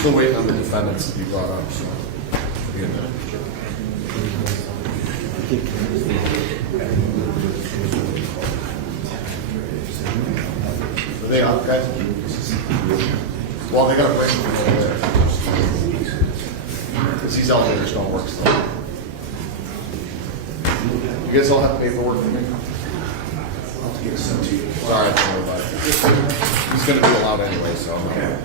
Still waiting on the defendants to be brought up, so. Give me a minute. Are they up, guys? Well, they gotta break them over there. Because these elevators don't work still. You guys all have paperwork for me? I'll give some to you. Sorry, don't worry about it. He's gonna be allowed anyway, so. I'm not worried about it.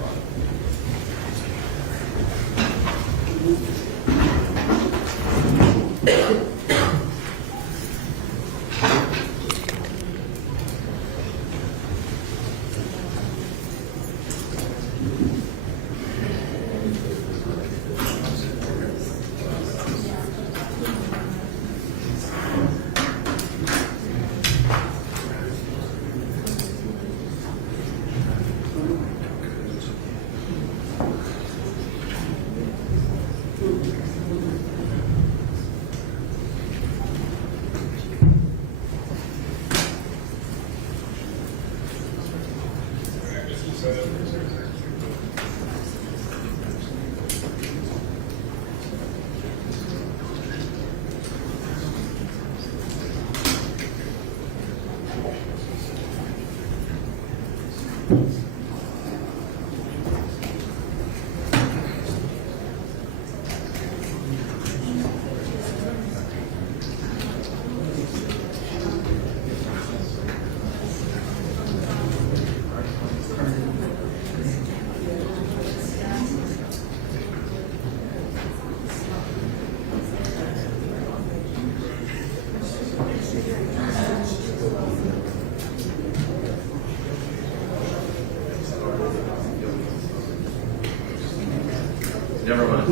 Never mind.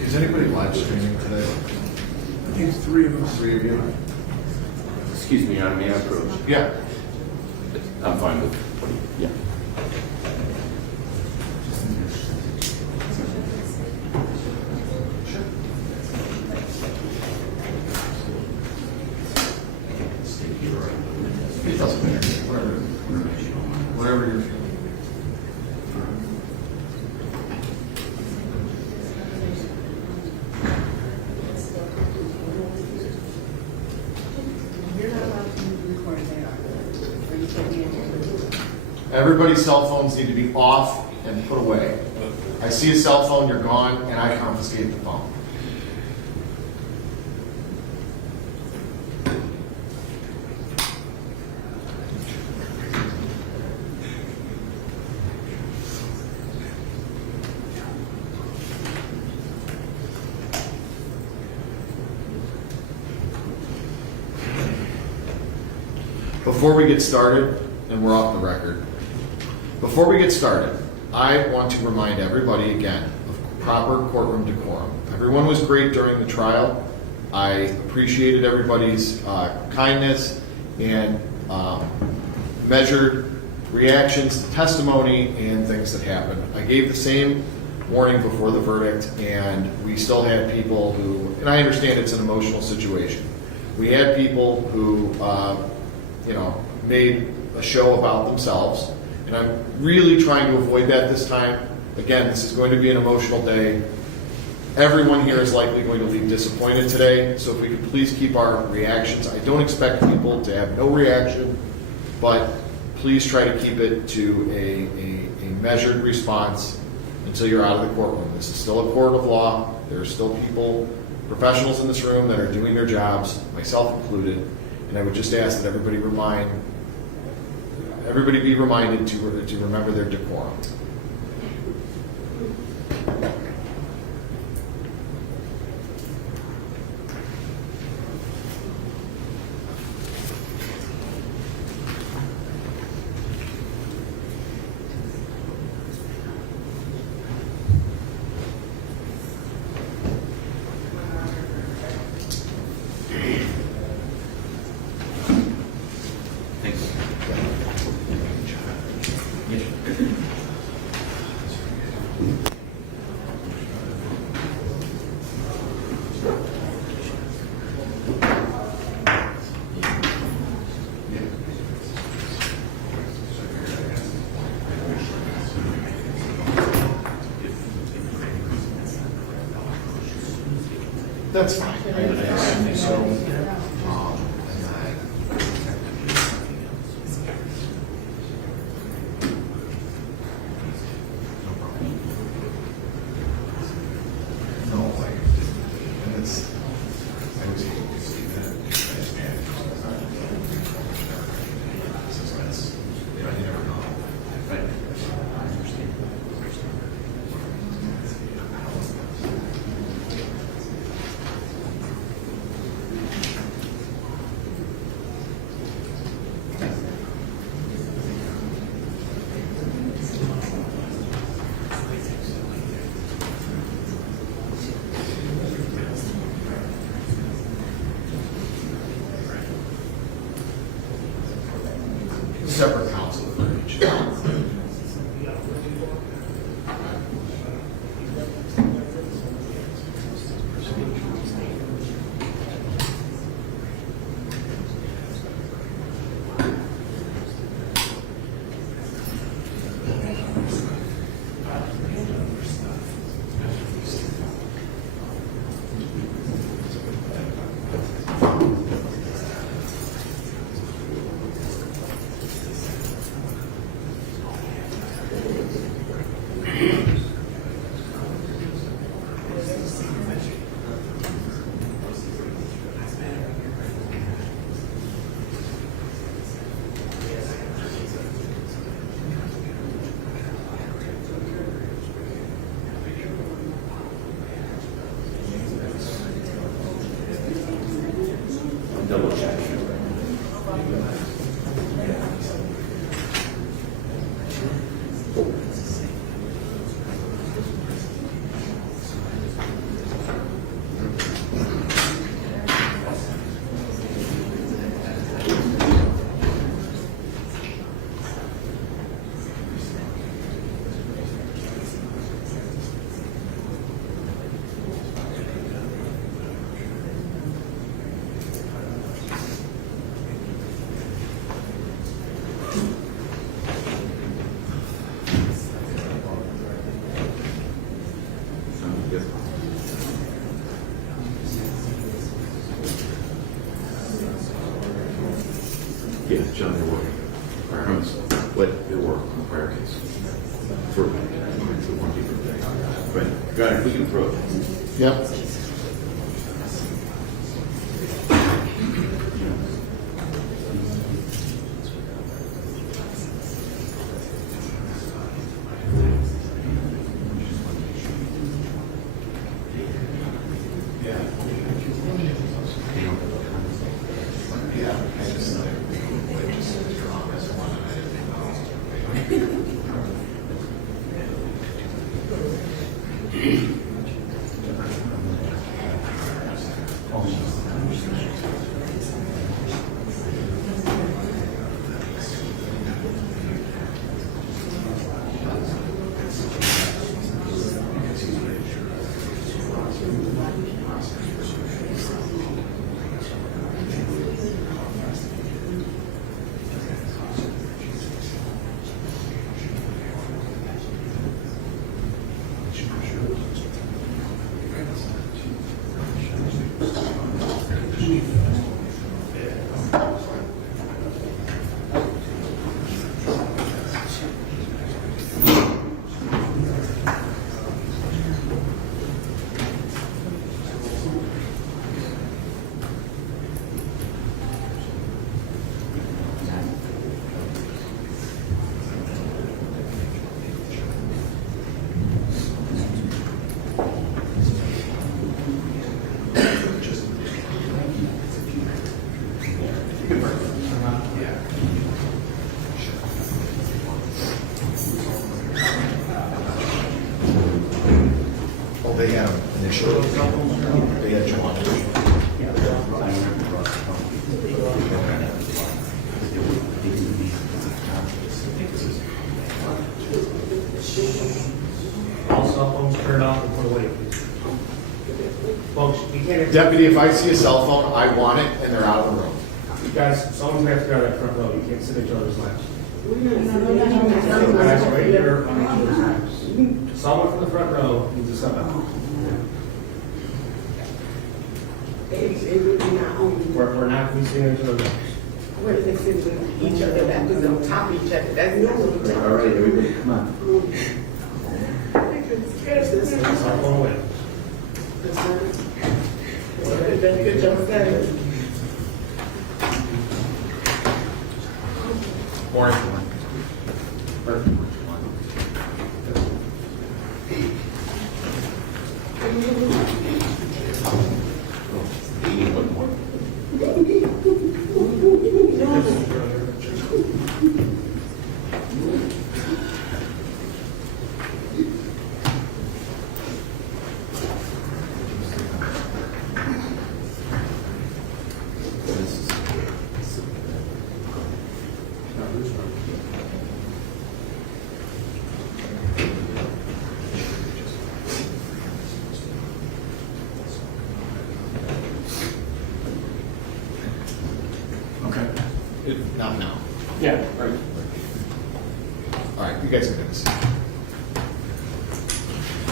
Is anybody live streaming today? I think it's three of us. Three of you? Excuse me, I may approach. Yeah. I'm fine with. Yeah. It doesn't matter. Whatever you're feeling. You're not allowed to record there, or you can't be in here. Everybody's cell phones need to be off and put away. I see a cell phone, you're gone, and I confiscate the phone. Before we get started, and we're off the record, before we get started, I want to remind everybody again of proper courtroom decorum. Everyone was great during the trial. I appreciated everybody's kindness and measured reactions to testimony and things that happened. I gave the same warning before the verdict, and we still had people who, and I understand it's an emotional situation. We had people who, made a show about themselves, and I'm really trying to avoid that this time. Again, this is going to be an emotional day. Everyone here is likely going to leave disappointed today, so if we could please keep our reactions. I don't expect people to have no reaction, but please try to keep it to a measured response until you're out of the courtroom. This is still a court of law. There are still people, professionals in this room that are doing their jobs, myself included, and I would just ask that everybody be reminded to remember their decorum. Thanks. That's fine. I think so. No, like, and it's, I was able to see that. You know, you never know. Separate council for each. Double check. Yes, John, they were. What? They were on the prior case. For one different thing. But, got it, we can throw it. Yep. Oh, they had them initially. They had John. All cell phones turned off and put away. Folks, you can't, Deputy, if I see a cell phone, I want it, and they're out of the room. you guys, someone's gonna have to go to that front row, you can't sit at each other's laps. Guys, right here on each other's laps. Someone from the front row needs to step out. They would be not on. We're not considering each other. Where they sit with each other, that was on top of each other. That's normal. All right, everybody, come on. It's all going away. Good job, Saturday. Morning. Okay. Not now. Yeah, right. All right, you guys can do this.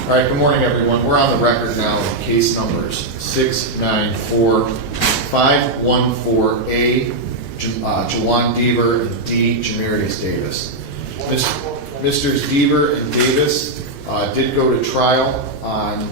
All right, good morning, everyone. We're on the record now with case numbers 694-514A, Jawan Deaver, and D. Jamarius Davis. Misters Deaver and Davis did go to trial on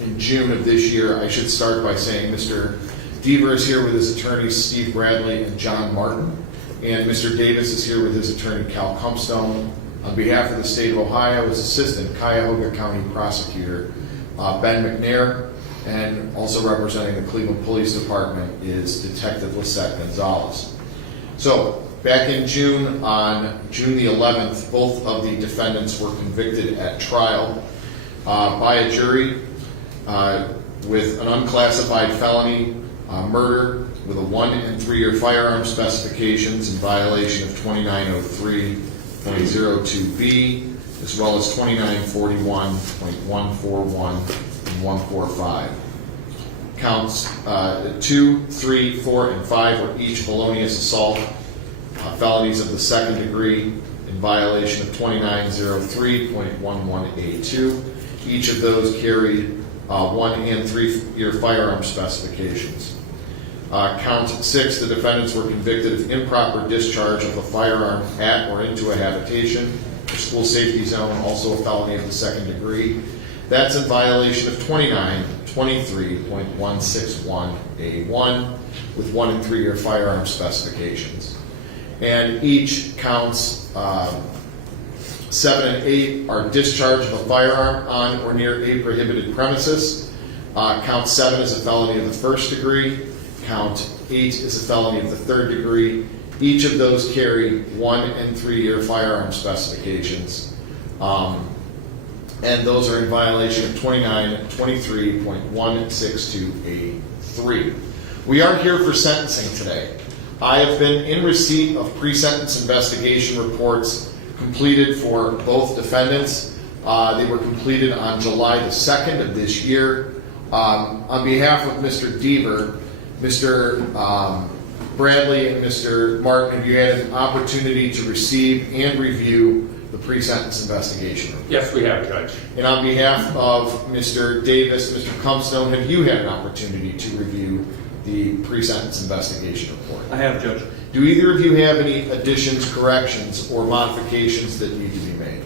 in June of this year. I should start by saying Mr. Deaver is here with his attorneys Steve Bradley and John Martin, and Mr. Davis is here with his attorney Cal Cumpstone. On behalf of the state of Ohio, his assistant, Cuyahoga County Prosecutor Ben McNair, and also representing the Cleveland Police Department is Detective Lisette Gonzalez. So, back in June, on June the 11th, both of the defendants were convicted at trial by a jury with an unclassified felony murder with a 1 and 3 year firearm specifications in violation of 2903.02B, as well as 2941.141 and 145. Counts 2, 3, 4, and 5 were each felonious assault felonies of the second degree in violation of 2903.11A2. Each of those carried 1 and 3 year firearm specifications. Count 6, the defendants were convicted of improper discharge of a firearm at or into a habitation or school safety zone, also a felony of the second degree. That's in violation of 2923.161A1 with 1 and 3 year firearm specifications. And each counts 7 and 8 are discharge of a firearm on or near a prohibited premises. Count 7 is a felony of the first degree. Count 8 is a felony of the third degree. Each of those carry 1 and 3 year firearm specifications. And those are in violation of 2923.162A3. We are here for sentencing today. I have been in receipt of pre-sentence investigation reports completed for both defendants. They were completed on July the 2nd of this year. On behalf of Mr. Deaver, Mr. Bradley and Mr. Martin, have you had an opportunity to receive and review the pre-sentence investigation report? Yes, we have, Judge. And on behalf of Mr. Davis, Mr. Cumpstone, have you had an opportunity to review the pre-sentence investigation report? I have, Judge. Do either of you have any additions, corrections, or modifications that need to be made?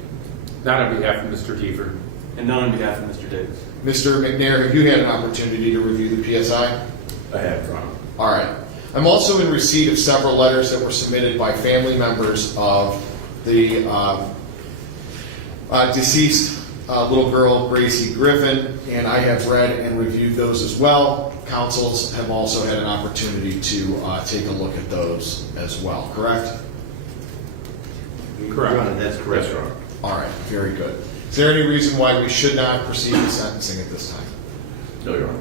Not on behalf of Mr. Deaver. And none on behalf of Mr. Davis. Mr. McNair, have you had an opportunity to review the PSI? I have, Your Honor. All right. I'm also in receipt of several letters that were submitted by family members of the deceased little girl, Gracie Griffin, and I have read and reviewed those as well. Councils have also had an opportunity to take a look at those as well, correct? Correct. Your Honor, that's correct, Your Honor. All right, very good. Is there any reason why we should not proceed with sentencing at this time? No, Your Honor.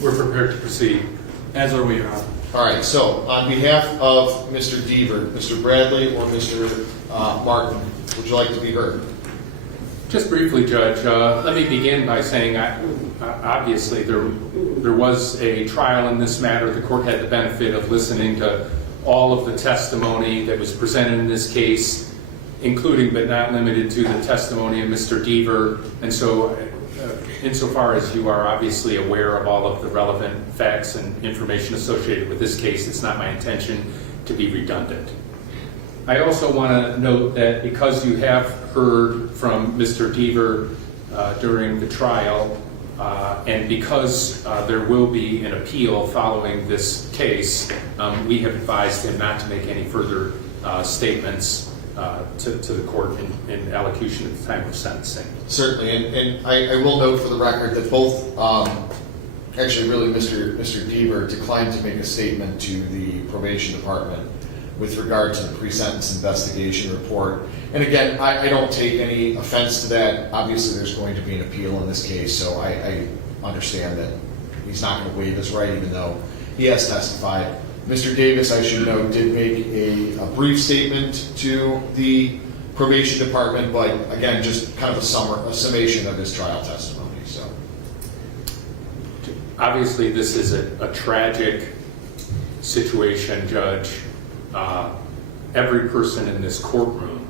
We're prepared to proceed. As are we, Your Honor. All right, so on behalf of Mr. Deaver, Mr. Bradley, or Mr. Martin, would you like to be heard? Just briefly, Judge, let me begin by saying, obviously, there was a trial in this matter. The court had the benefit of listening to all of the testimony that was presented in this case, including but not limited to the testimony of Mr. Deaver. And so insofar as you are obviously aware of all of the relevant facts and information associated with this case, it's not my intention to be redundant. I also want to note that because you have heard from Mr. Deaver during the trial, and because there will be an appeal following this case, we have advised him not to make any further statements to the court in allocution at the time of sentencing. Certainly, and I will note for the record that both, actually really Mr. Deaver declined to make a statement to the probation department with regard to the pre-sentence investigation report. And again, I don't take any offense to that. Obviously, there's going to be an appeal in this case, so I understand that he's not going to waive his right, even though he has testified. Mr. Davis, I should note, did make a brief statement to the probation department, but again, just kind of a summation of his trial testimony. So, obviously, this is a tragic situation, Judge. Every person in this courtroom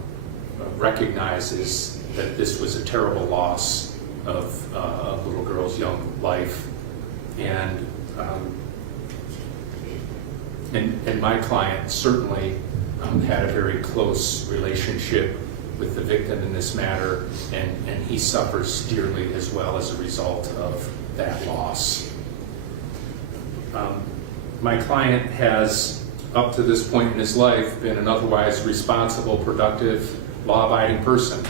recognizes that this was a terrible loss of a little girl's young life, and my client certainly had a very close relationship with the victim in this matter, and he suffers dearly as well as a result of that loss. My client has, up to this point in his life, been an otherwise responsible, productive, law-abiding person.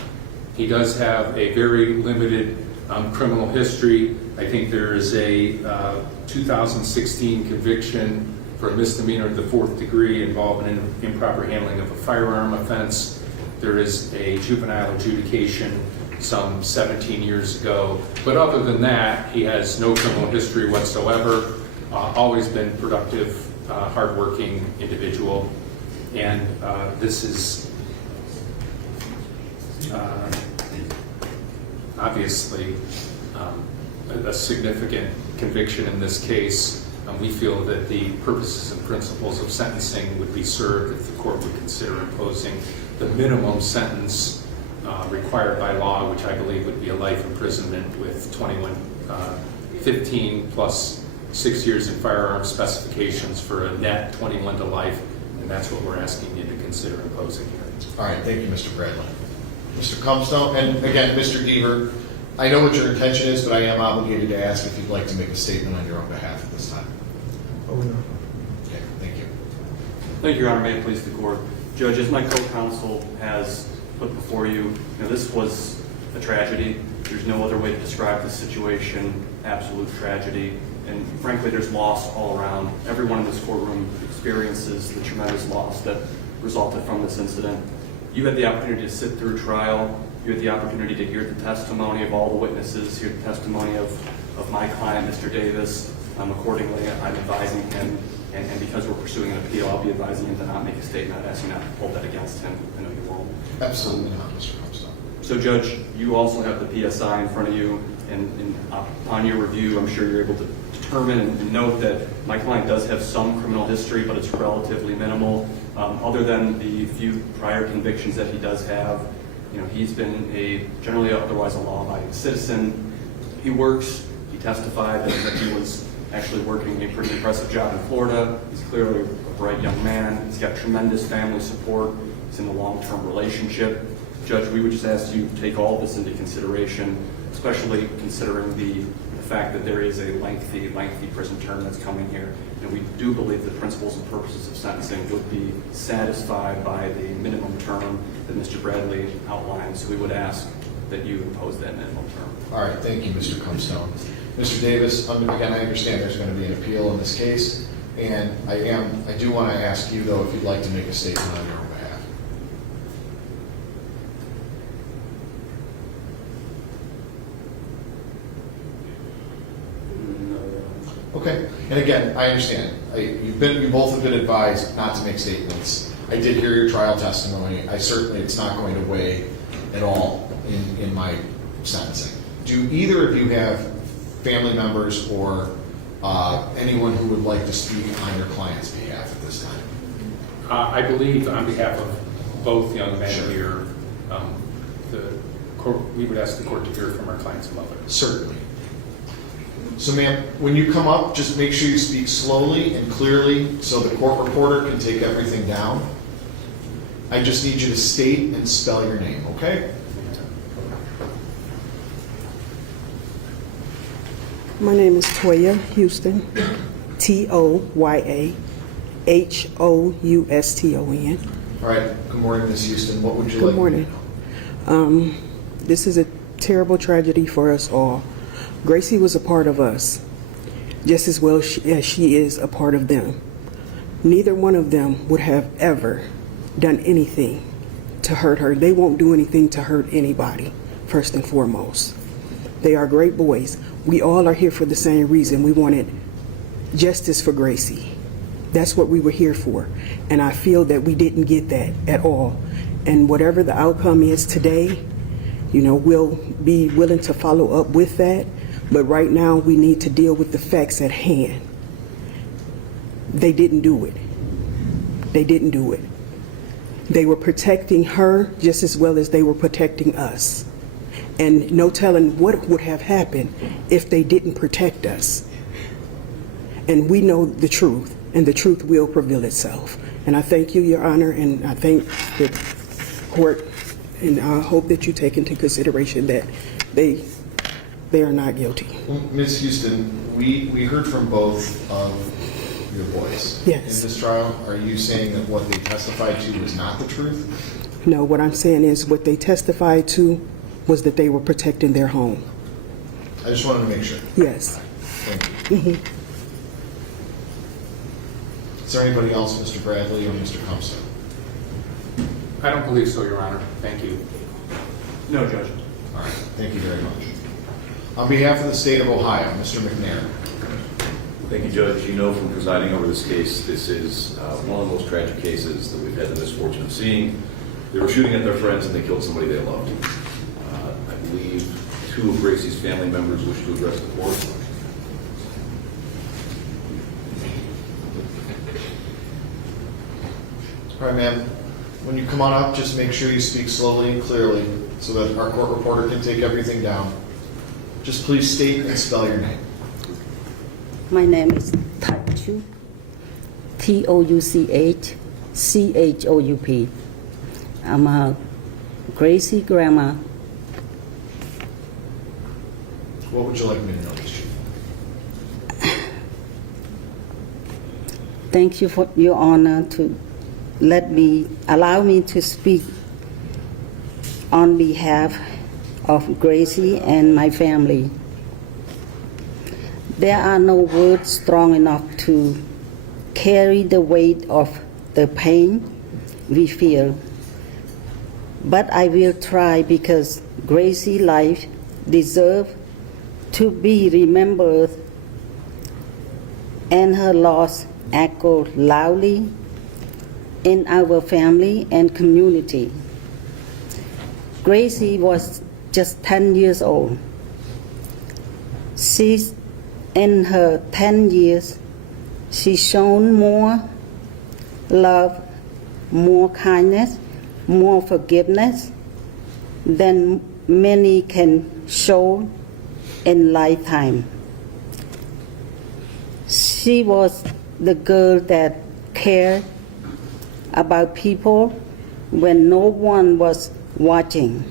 He does have a very limited criminal history. I think there is a 2016 conviction for a misdemeanor of the 4th degree involving improper handling of a firearm offense. There is a juvenile adjudication some 17 years ago. But other than that, he has no criminal history whatsoever, always been productive, hardworking individual. And this is obviously a significant conviction in this case. We feel that the purposes and principles of sentencing would be served if the court would consider imposing the minimum sentence required by law, which I believe would be a life imprisonment with 15 plus 6 years in firearm specifications for a net 21 to life, and that's what we're asking you to consider imposing here. all right, thank you, Mr. Bradley. Mr. Comstone, and again, Mr. Deaver, I know what your intention is, but I am obligated to ask if you'd like to make a statement on your own behalf at this time. Oh, no. Okay, thank you. Thank you, Your Honor. May it please the court. Judge, as my co-counsel has put before you, this was a tragedy. There's no other way to describe this situation, absolute tragedy. And frankly, there's loss all around. Everyone in this courtroom experiences the tremendous loss that resulted from this incident. You had the opportunity to sit through trial. You had the opportunity to hear the testimony of all the witnesses, hear the testimony of my client, Mr. Davis. Accordingly, I'm advising him, and because we're pursuing an appeal, I'll be advising him to not make a statement. I'd ask you not to hold that against him. I know you won't. Absolutely not, Mr. Comstone. So, Judge, you also have the PSI in front of you, and upon your review, I'm sure you're able to determine and note that my client does have some criminal history, but it's relatively minimal. Other than the few prior convictions that he does have, he's been generally otherwise a law-abiding citizen. He works. He testified that he was actually working a pretty impressive job in Florida. He's clearly a bright young man. He's got tremendous family support. He's in a long-term relationship. Judge, we would just ask you to take all of this into consideration, especially considering the fact that there is a lengthy prison term that's coming here. And we do believe the principles and purposes of sentencing would be satisfied by the minimum term that Mr. Bradley outlined. So we would ask that you impose that minimum term. All right, thank you, Mr. Comstone. Mr. Davis, again, I understand there's going to be an appeal in this case, and I do want to ask you, though, if you'd like to make a statement on your own behalf. Okay, and again, I understand. You both have been advised not to make statements. I did hear your trial testimony. It's not going to weigh at all in my sentencing. Do either of you have family members or anyone who would like to speak on your client's behalf at this time? I believe on behalf of both young men Sure. here, the we would ask the court to hear from our client's mother. Certainly. So ma'am, when you come up, just make sure you speak slowly and clearly so the court reporter can take everything down. I just need you to state and spell your name, okay? My name is Toya Houston, Toya Houston. All right, good morning, Ms. Houston. What would you Good like? morning. This is a terrible tragedy for us all. Gracie was a part of us, just as well as she is a part of them. Neither one of them would have ever done anything to hurt her. They won't do anything to hurt anybody, first and foremost. They are great boys. We all are here for the same reason. We wanted justice for Gracie. That's what we were here for. And I feel that we didn't get that at all. And whatever the outcome is today, we'll be willing to follow up with that. But right now, we need to deal with the facts at hand. They didn't do it. They didn't do it. They were protecting her just as well as they were protecting us. And no telling what would have happened if they didn't protect us. And we know the truth, and the truth will prevail itself. And I thank you, Your Honor, and I thank the court, and I hope that you take into consideration that they are not guilty. Well, Ms. Houston, we heard from both of your boys. Yes. In this trial. Are you saying that what they testified to was not the truth? No, what I'm saying is what they testified to was that they were protecting their home. I just wanted to make sure. Yes. Thank you. Is there anybody else, Mr. Bradley or Mr. Comstock? I don't believe so, Your Honor. Thank you. No, Judge. All right, thank you very much. On behalf of the state of Ohio, Mr. McNair. Thank you, Judge. You know from presiding over this case, this is one of the most tragic cases that we've had the misfortune of seeing. They were shooting at their friends and they killed somebody they loved. I believe two of Gracie's family members wish to address the court. All right, ma'am. When you come on up, just make sure you speak slowly and clearly so that our court reporter can take everything down. Just please state and spell your name. My name is Touchoup, Touchchoup. I'm a Gracie grandma. What would you like me to know, Ms. Chief? Thank you for your honor to allow me to speak on behalf of Gracie and my family. There are no words strong enough to carry the weight of the pain we feel. But I will try because Gracie's life deserves to be remembered and her loss echoed loudly in our family and community. Gracie was just 10 years old. She's in her 10 years, she's shown more love, more kindness, more forgiveness than many can show in lifetime. She was the girl that cared about people when no one was watching.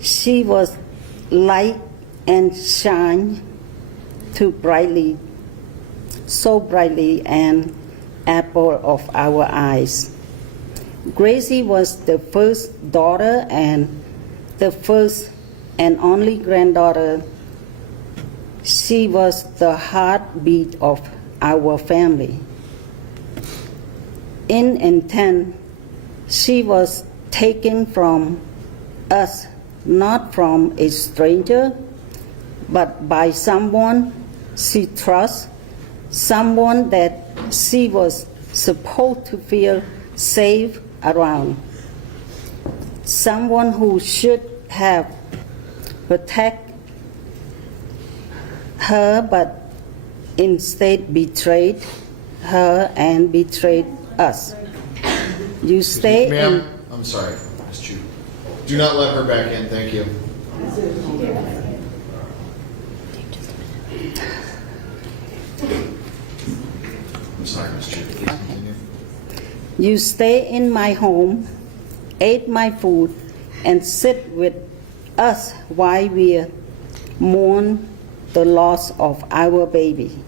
She was light and shine so brightly an apple of our eyes. Gracie was the first daughter and the first and only granddaughter. She was the heartbeat of our family. In intent, she was taken from us, not from a stranger, but by someone she trusts, someone that she was supposed to feel safe around, someone who should have protected her but instead betrayed her and betrayed us. You stay Ma'am, in... I'm sorry, Ms. Chu. Do not let her back in, thank you. I'm sorry, Ms. Chief. Please continue. You stay in my home, ate my food, and sit with us while we mourn the loss of our baby.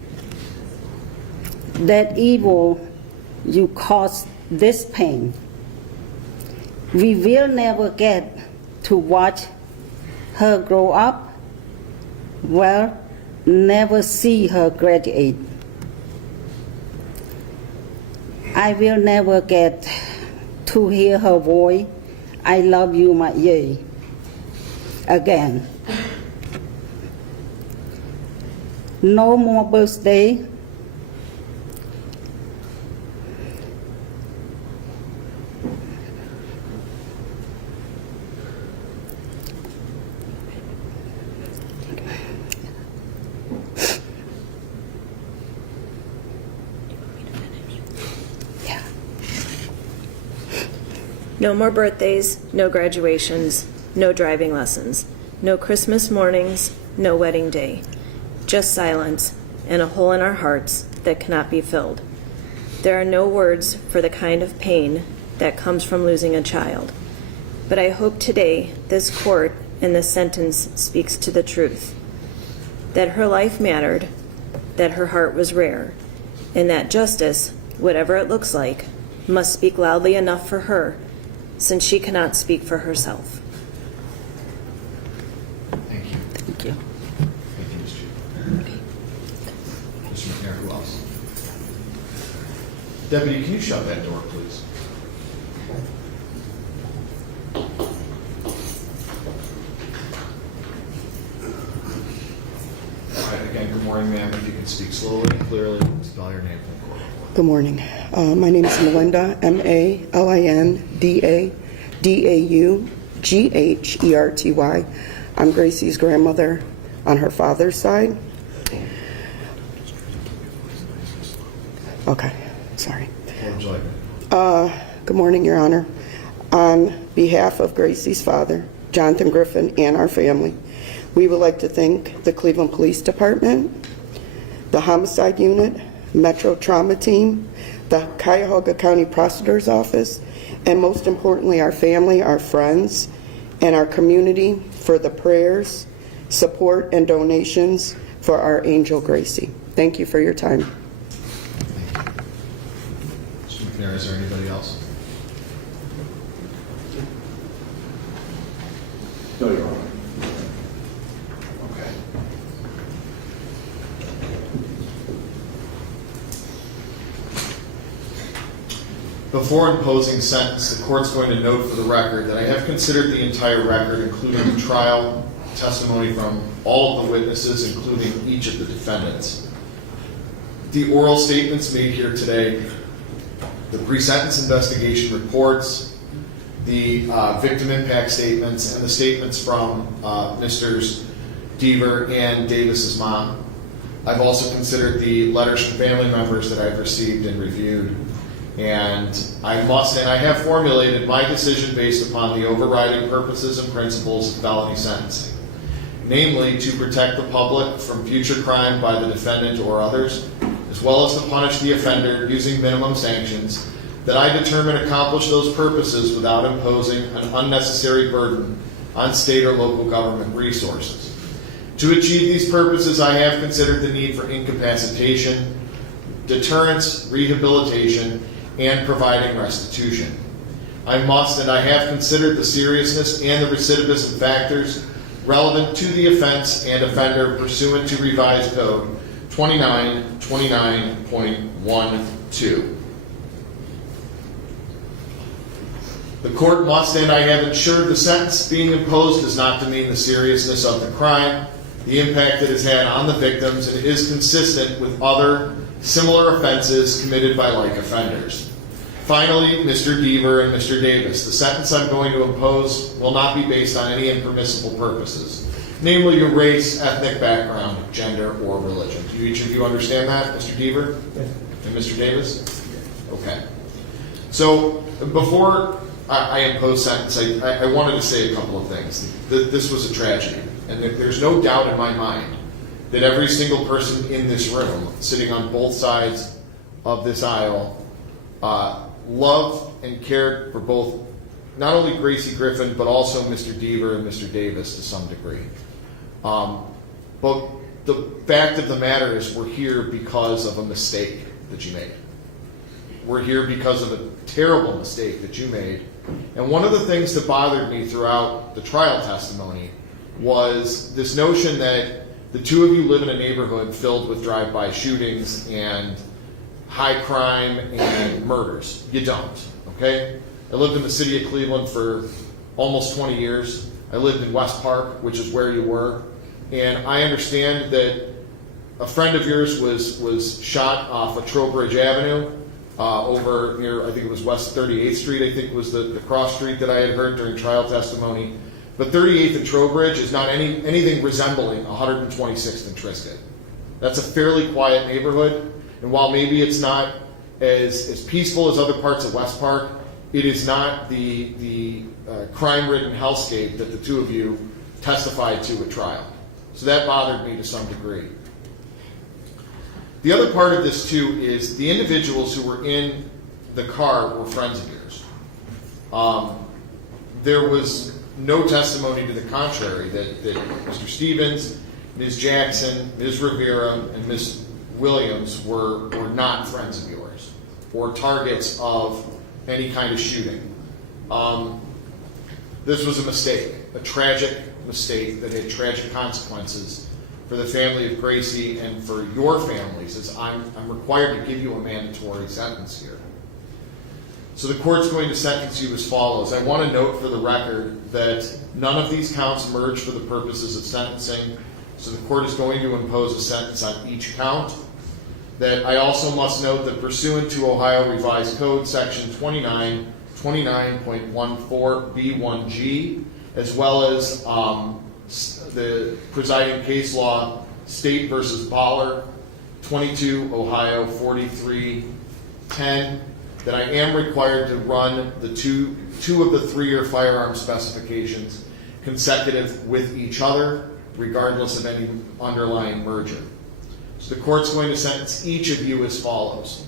That evil you caused this pain. We will never get to watch her grow up, well, never see her graduate. I will never get to hear her voice, I love you, my yay, again. No more birthday. No more birthdays, no graduations, no driving lessons, no Christmas mornings, no wedding day. Just silence and a hole in our hearts that cannot be filled. There are no words for the kind of pain that comes from losing a child. But I hope today this court and this sentence speaks to the truth. That her life mattered, that her heart was rare, and that justice, whatever it looks like, must speak loudly enough for her, since she cannot speak for herself. Thank you. Thank you. Thank you, Ms. Chief. Mr. McNair, who else? Deputy, can you shut that door, please? All right, again, good morning, ma'am. If you can speak slowly and clearly, spell your name for the court. Good morning. My name is Melinda, Malinda-Daughterty. I'm Gracie's grandmother on her father's side. Okay, sorry. What would you like? Good morning, Your Honor. On behalf of Gracie's father, Jonathan Griffin, and our family, we would like to thank the Cleveland Police Department, the Homicide Unit, Metro Trauma Team, the Cuyahoga County Prosecutor's Office, and most importantly, our family, our friends, and our community for the prayers, support, and donations for our angel Gracie. Thank you for your time. Mr. McNair, is there anybody else? No, Your Honor. Okay. Before imposing sentence, the court's going to note for the record that I have considered the entire record, including the trial, testimony from all of the witnesses, including each of the defendants. The oral statements made here today, the pre-sentence investigation reports, the victim impact statements, and the statements from Mr. Deaver and Davis's mom. I've also considered the letters from family members that I've received and reviewed. And I have formulated my decision based upon the overriding purposes and principles of felony sentencing. Namely, to protect the public from future crime by the defendant or others, as well as to punish the offender using minimum sanctions that I determine accomplish those purposes without imposing an unnecessary burden on state or local government resources. To achieve these purposes, I have considered the need for incapacitation, deterrence, rehabilitation, and providing restitution. I must and I have considered the seriousness and the recidivism factors relevant to the offense and offender pursuant to revised code 2929.12. The court must and I have ensured the sentence being imposed does not demean the seriousness of the crime, the impact it has had on the victims, and is consistent with other similar offenses committed by like offenders. Finally, Mr. Deaver and Mr. Davis, the sentence I'm going to impose will not be based on any impermissible purposes, namely your race, ethnic background, gender, or religion. Do each of you understand that, Mr. Deaver? Yes. And Mr. Davis? Okay. So before I impose sentence, I wanted to say a couple of things. This was a tragedy, and there's no doubt in my mind that every single person in this room, sitting on both sides of this aisle, loved and cared for both, not only Gracie Griffin, but also Mr. Deaver and Mr. Davis to some degree. But the fact of the matter is we're here because of a mistake that you made. We're here because of a terrible mistake that you made. And one of the things that bothered me throughout the trial testimony was this notion that the two of you live in a neighborhood filled with drive-by shootings and high crime and murders. You don't, okay? I lived in the city of Cleveland for almost 20 years. I lived in West Park, which is where you were. And I understand that a friend of yours was shot off of Trowbridge Avenue over near, I think it was West 38th Street, I think was the cross street that I had heard during trial testimony. But 38th and Trowbridge is not anything resembling 126th and Triscuit. That's a fairly quiet neighborhood, and while maybe it's not as peaceful as other parts of West Park, it is not the crime-ridden hellscape that the two of you testified to at trial. So that bothered me to some degree. The other part of this, too, is the individuals who were in the car were friends of yours. There was no testimony to the contrary that Mr. Stevens, Ms. Jackson, Ms. Rivera, and Ms. Williams were not friends of yours or targets of any kind of shooting. This was a mistake, a tragic mistake that had tragic consequences for the family of Gracie and for your families, as I'm required to give you a mandatory sentence here. So the court's going to sentence you as follows. I want to note for the record that none of these counts merge for the purposes of sentencing, so the court is going to impose a sentence on each count. That I also must note that pursuant to Ohio Revised Code Section 29.14B1G, as well as the presiding case law, State versus Baller, 22 Ohio 4310, that I am required to run the two of the 3-year firearm specifications consecutive with each other, regardless of any underlying merger. So the court's going to sentence each of you as follows.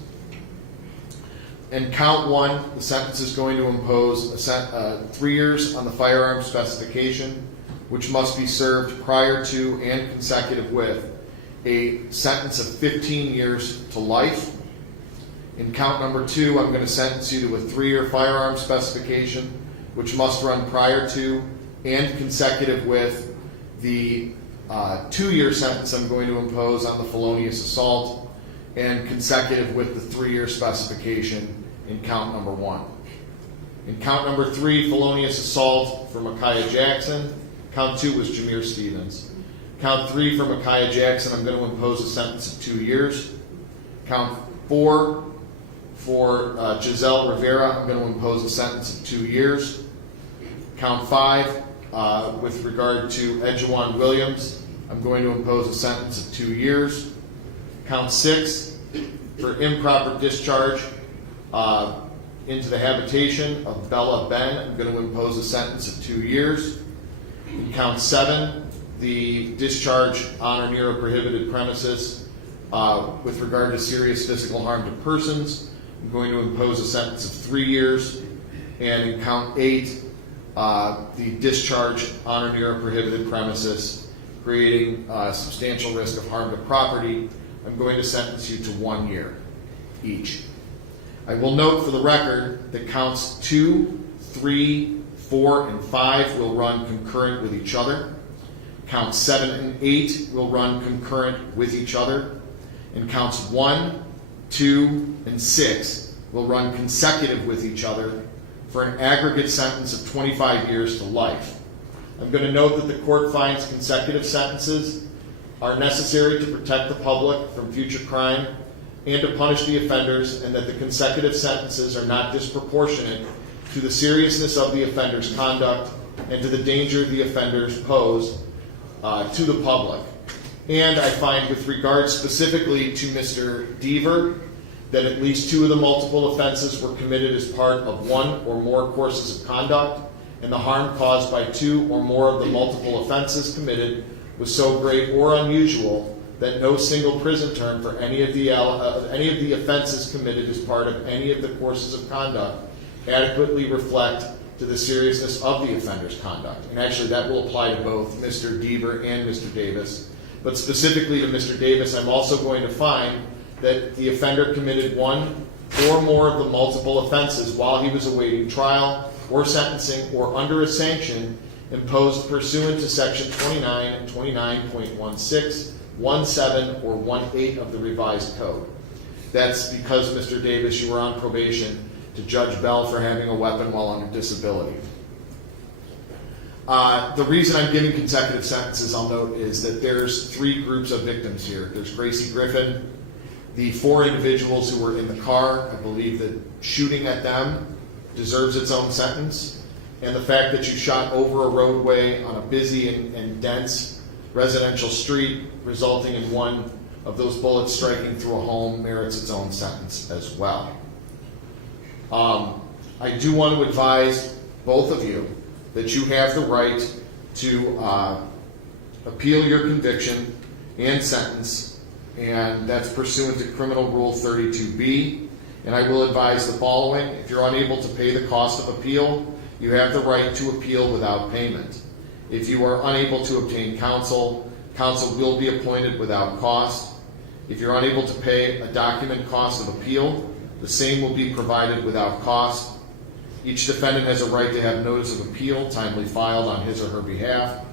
In count 1, the sentence is going to impose 3 years on the firearm specification, which must be served prior to and consecutive with a sentence of 15 years to life. In count number 2, I'm going to sentence you to a 3-year firearm specification, which must run prior to and consecutive with the 2-year sentence I'm going to impose on the felonious assault, and consecutive with the 3-year specification in count number 1. In count number 3, felonious assault for Micaiah Jackson. Count 2 was Jameer Stevens. Count 3 for Micaiah Jackson, I'm going to impose a sentence of 2 years. Count 4 for Giselle Rivera, I'm going to impose a sentence of 2 years. Count 5, with regard to Edjuan Williams, I'm going to impose a sentence of 2 years. Count 6, for improper discharge into the habitation of Bella Ben, I'm going to impose a sentence of 2 years. In count 7, the discharge on or near a prohibited premises with regard to serious physical harm to persons, I'm going to impose a sentence of 3 years. And in count 8, the discharge on or near a prohibited premises, creating substantial risk of harm to property, I'm going to sentence you to 1 year each. I will note for the record that counts 2, 3, 4, and 5 will run concurrent with each other. Counts 7 and 8 will run concurrent with each other. And counts 1, 2, and 6 will run consecutive with each other for an aggregate sentence of 25 years to life. I'm going to note that the court finds consecutive sentences are necessary to protect the public from future crime and to punish the offenders, and that the consecutive sentences are not disproportionate to the seriousness of the offender's conduct and to the danger the offenders pose to the public. And I find with regard specifically to Mr. Deaver that at least 2 of the multiple offenses were committed as part of 1 or more courses of conduct, and the harm caused by 2 or more of the multiple offenses committed was so great or unusual that no single prison term for any of the offenses committed as part of any of the courses of conduct adequately reflect to the seriousness of the offender's conduct. And actually that will apply to both Mr. Deaver and Mr. Davis. But specifically to Mr. Davis, I'm also going to find that the offender committed 1 or more of the multiple offenses while he was awaiting trial or sentencing or under a sanction imposed pursuant to section 29, 29.16, 17, or 18 of the revised code. That's because, Mr. Davis, you were on probation to Judge Bell for having a weapon while under disability. The reason I'm giving consecutive sentences, I'll note, is that there's 3 groups of victims here. There's Gracie Griffin, the 4 individuals who were in the car. I believe that shooting at them deserves its own sentence. And the fact that you shot over a roadway on a busy and dense residential street, resulting in 1 of those bullets striking through a home, merits its own sentence as well. I do want to advise both of you that you have the right to appeal your conviction and sentence, and that's pursuant to Criminal Rule 32B. And I will advise the following: if you're unable to pay the cost of appeal, you have the right to appeal without payment. If you are unable to obtain counsel, counsel will be appointed without cost. If you're unable to pay a document cost of appeal, the same will be provided without cost. Each defendant has a right to have notice of appeal timely filed on his or her behalf,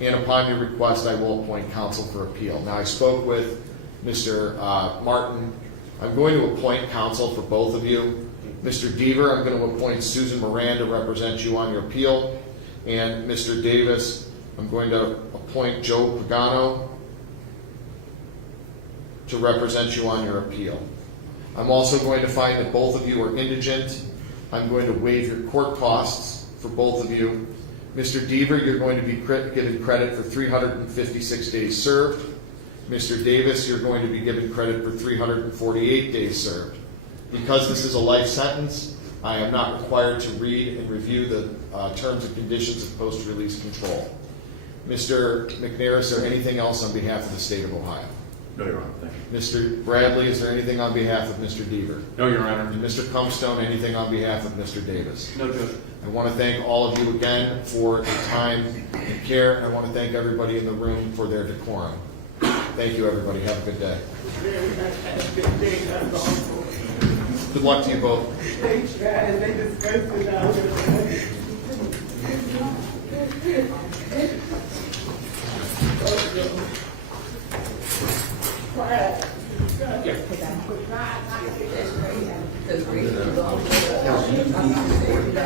and upon your request, I will appoint counsel for appeal. Now, I spoke with Mr. Martin. I'm going to appoint counsel for both of you. Mr. Deaver, I'm going to appoint Susan Moran to represent you on your appeal. And Mr. Davis, I'm going to appoint Joe Pagano to represent you on your appeal. I'm also going to find that both of you are indigent. I'm going to waive your court costs for both of you. Mr. Deaver, you're going to be given credit for 356 days served. Mr. Davis, you're going to be given credit for 348 days served. Because this is a life sentence, I am not required to read and review the terms and conditions of post-release control. Mr. McNair, is there anything else on behalf of the state of Ohio? No, Your Honor, thank you. Mr. Bradley, is there anything on behalf of Mr. Deaver? No, Your Honor. And Mr. Comstone, anything on behalf of Mr. Davis? No, Judge. I want to thank all of you again for your time and care, and I want to thank everybody in the room for their decorum. Thank you, everybody. Have a good day. Good luck to you both. They tried, they discussed it out.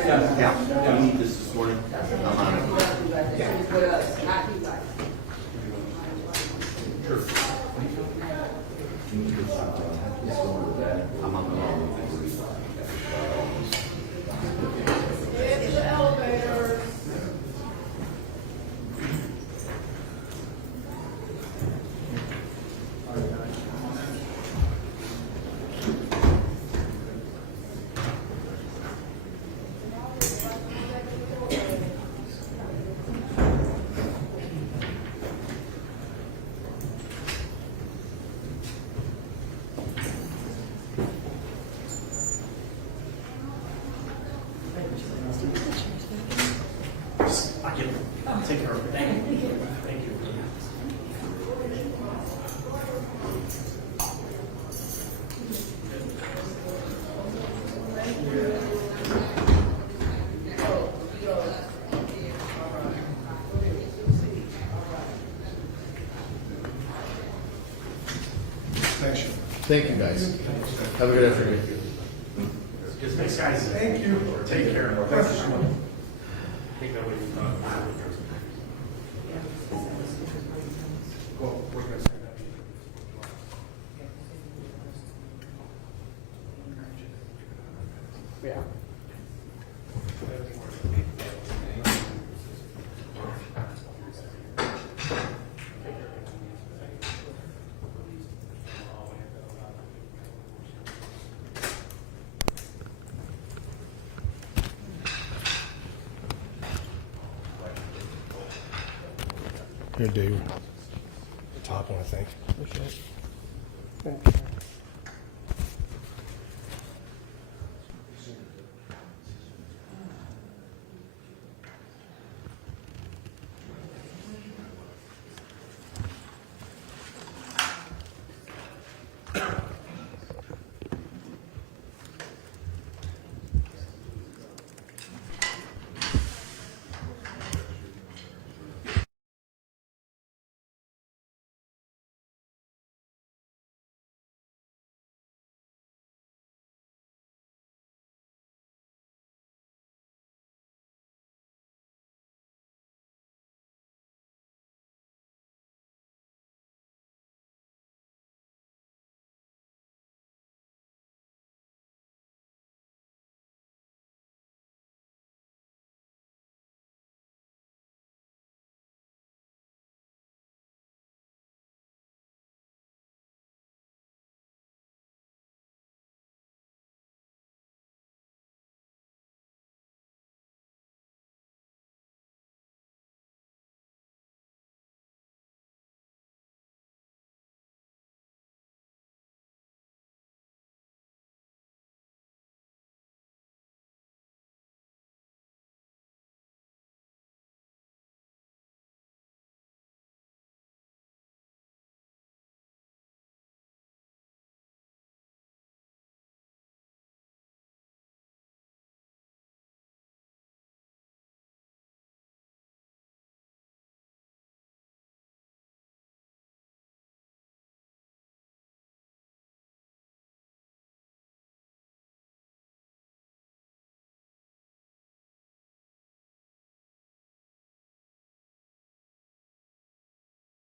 Yeah, we need this morning. I'm on the wrong. Take care of it. Thank you. Thank you. Thank you, guys. Have a good afternoon. Thanks, guys. Thank you. Take care. Take that way. Well, we're going to say that. Yeah. Here, Dave. Top one, I think. Okay.